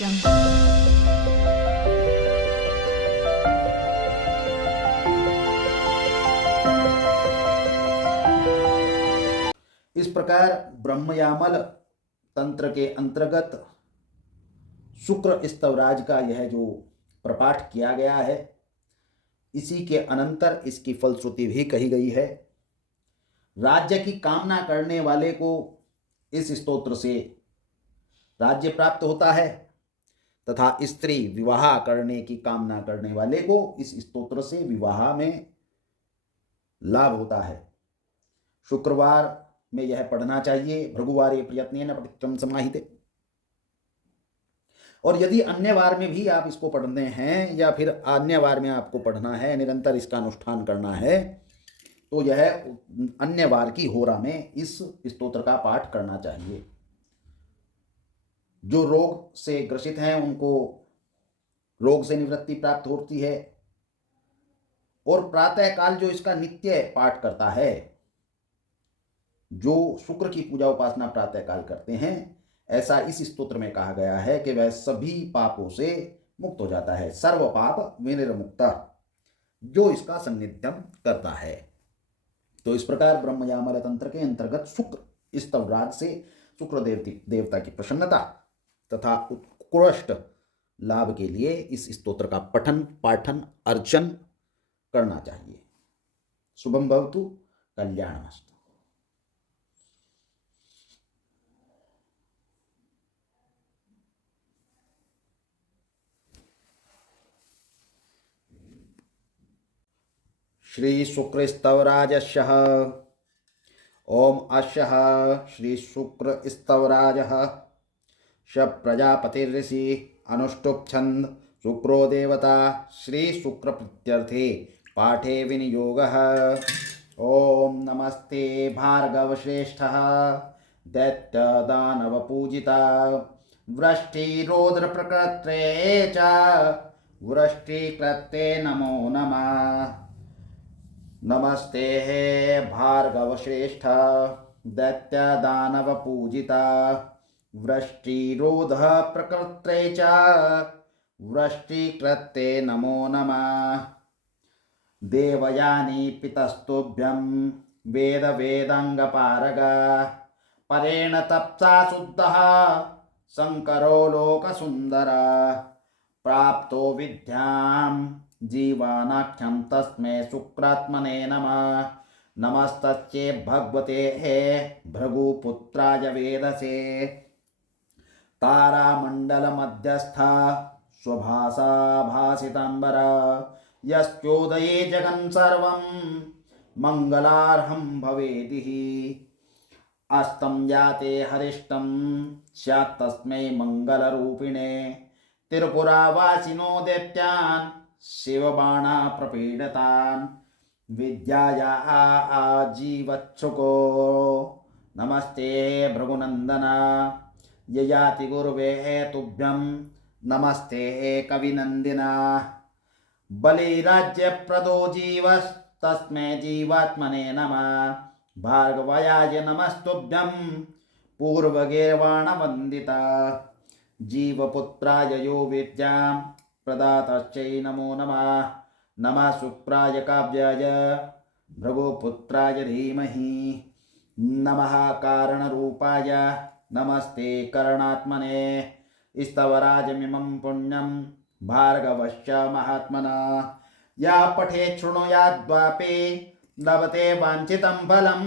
इस प्रकार ब्रह्मयामल तंत्र के अंतर्गत शुक्र स्तवराज का यह जो प्रपाठ किया गया है, इसी के अनंतर इसकी फलश्रुति भी कही गई है। राज्य की कामना करने वाले को इस स्तोत्र से राज्य प्राप्त होता है तथा स्त्री विवाह करने की कामना करने वाले को इस स्तोत्र से विवाह में लाभ होता है। शुक्रवार में यह पढ़ना चाहिए। भृगुवारे प्रयत्नेन पठित्रम समाहिते। और यदि अन्य वार में भी आप इसको पढ़ते हैं या फिर अन्य वार में आपको पढ़ना है, निरंतर इसका अनुष्ठान करना है, तो यह अन्य वार की होरा में इस स्तोत्र का पाठ करना चाहिए। जो रोग से ग्रसित हैं उनको रोग से निवृत्ति प्राप्त होती है। और प्रातः काल जो इसका नित्य पाठ करता है, जो शुक्र की पूजा उपासना प्रातः काल करते हैं, ऐसा इस स्तोत्र में कहा गया है कि वह सभी पापों से मुक्त हो जाता है। सर्व पाप विनिर्मुक्त, जो इसका सान्निध्यम करता है। तो इस प्रकार ब्रह्मयामल तंत्र के अंतर्गत शुक्र स्तवराज से शुक्र देवता की प्रसन्नता तथा उत्कृष्ट लाभ के लिए इस स्तोत्र का पठन पाठन अर्चन करना चाहिए। शुभम भवतु, कल्याणमस्तु। श्री शुक्र स्तवराजस्य ओम अश्यः श्री शुक्र स्तवराजः श प्रजापतिर्षि अनुष्टुप् छंद शुक्रो देवता श्री शुक्र प्रत्यर्थे पाठे विनियोगः। ओम नमस्ते भार्गव श्रेष्ठः दैत्य दानव पूजिता वृष्टि रौद्र प्रकृत्रे च वृष्टिकृते नमो नमः। नमस्ते हे भार्गव श्रेष्ठ दैत्य दानव पूजिता वृष्टिरोध प्रकृत्रे च वृष्टिकृते नमो नमः। देवयानी पितस्तुभ्यं वेद वेदांगपारग परेण तप्सा शुद्धः शंकरो लोकसुंदर प्राप्तो विद्यां जीवानाख्यं तस्मै शुक्रात्मने नमः। नमस्तस्यै भगवते भृगुपुत्राय वेदसे तारामंडल मध्यस्था स्वभासा भासितांबर यस्योदये जगन् सर्वं मंगलार्हं भवेदिहि। अस्तं याते हरिष्टं स्यात् तस्मै मंगलरूपिणे त्रिपुरावासिनो दैत्यान् शिवबाणा प्रपीडतान् विद्याया आजीवच्छुको। नमस्ते भृगुनंदना ययाति गुरुवे तुभ्यं नमस्ते कविनंदिना। बलिराज्यप्रदो जीवस्तस्मै जीवात्मने नमः। भार्गवाय नमस्तुभ्यं पूर्वगीर्वाणवन्दिता जीवपुत्राय यो विद्यां प्रदातश्चै नमो नमः। नमः शुक्राय काव्याय भृगुपुत्राय धीमहि। नमः कारणरूपाय नमस्ते करणात्मने। स्तवराजमिमं पुण्यं भार्गवस्य महात्मना। या पठेत् शृणुयाद्वापि लभते वाञ्छितं फलं।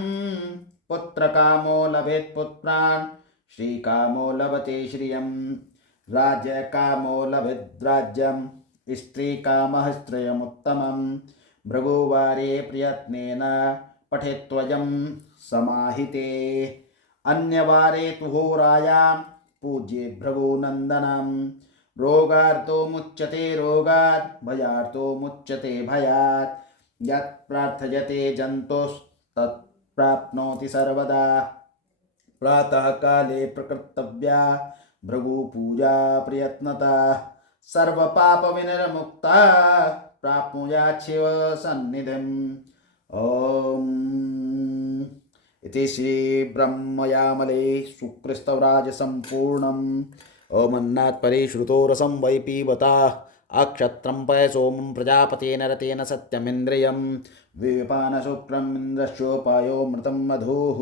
पुत्रकामो लभेत् पुत्रान् श्रीकामो लभते श्रियं। राज्यकामो लभेद्राज्यं स्त्रीकामः स्त्रियमुत्तमं। भृगुवारे प्रयत्नेन पठेत्वयं समाहिते। अन्यवारे तु होरायां पूज्ये भृगुनन्दनं। रोगार्तो मुच्यते रोगात् भयार्तो मुच्यते भयात्। यत् प्रार्थयते जन्तुस्तत् प्राप्नोति सर्वदा। प्रातः काले प्रकृतव्या भृगुपूजा प्रयत्नता। सर्वपाप विनिर्मुक्ता प्राप्नुयात् शिव सन्निधिम्। ओम इति श्री ब्रह्मयामले शुक्रस्तवराज संपूर्णम् ओमन्नात् परिश्रुतो रसं वै पीबता अक्षत्रं पय सोमं प्रजापतेन रतेन सत्यमिन्द्रियं विपानशुक्रम् इन्द्रस्योपायो मृतं मधुः।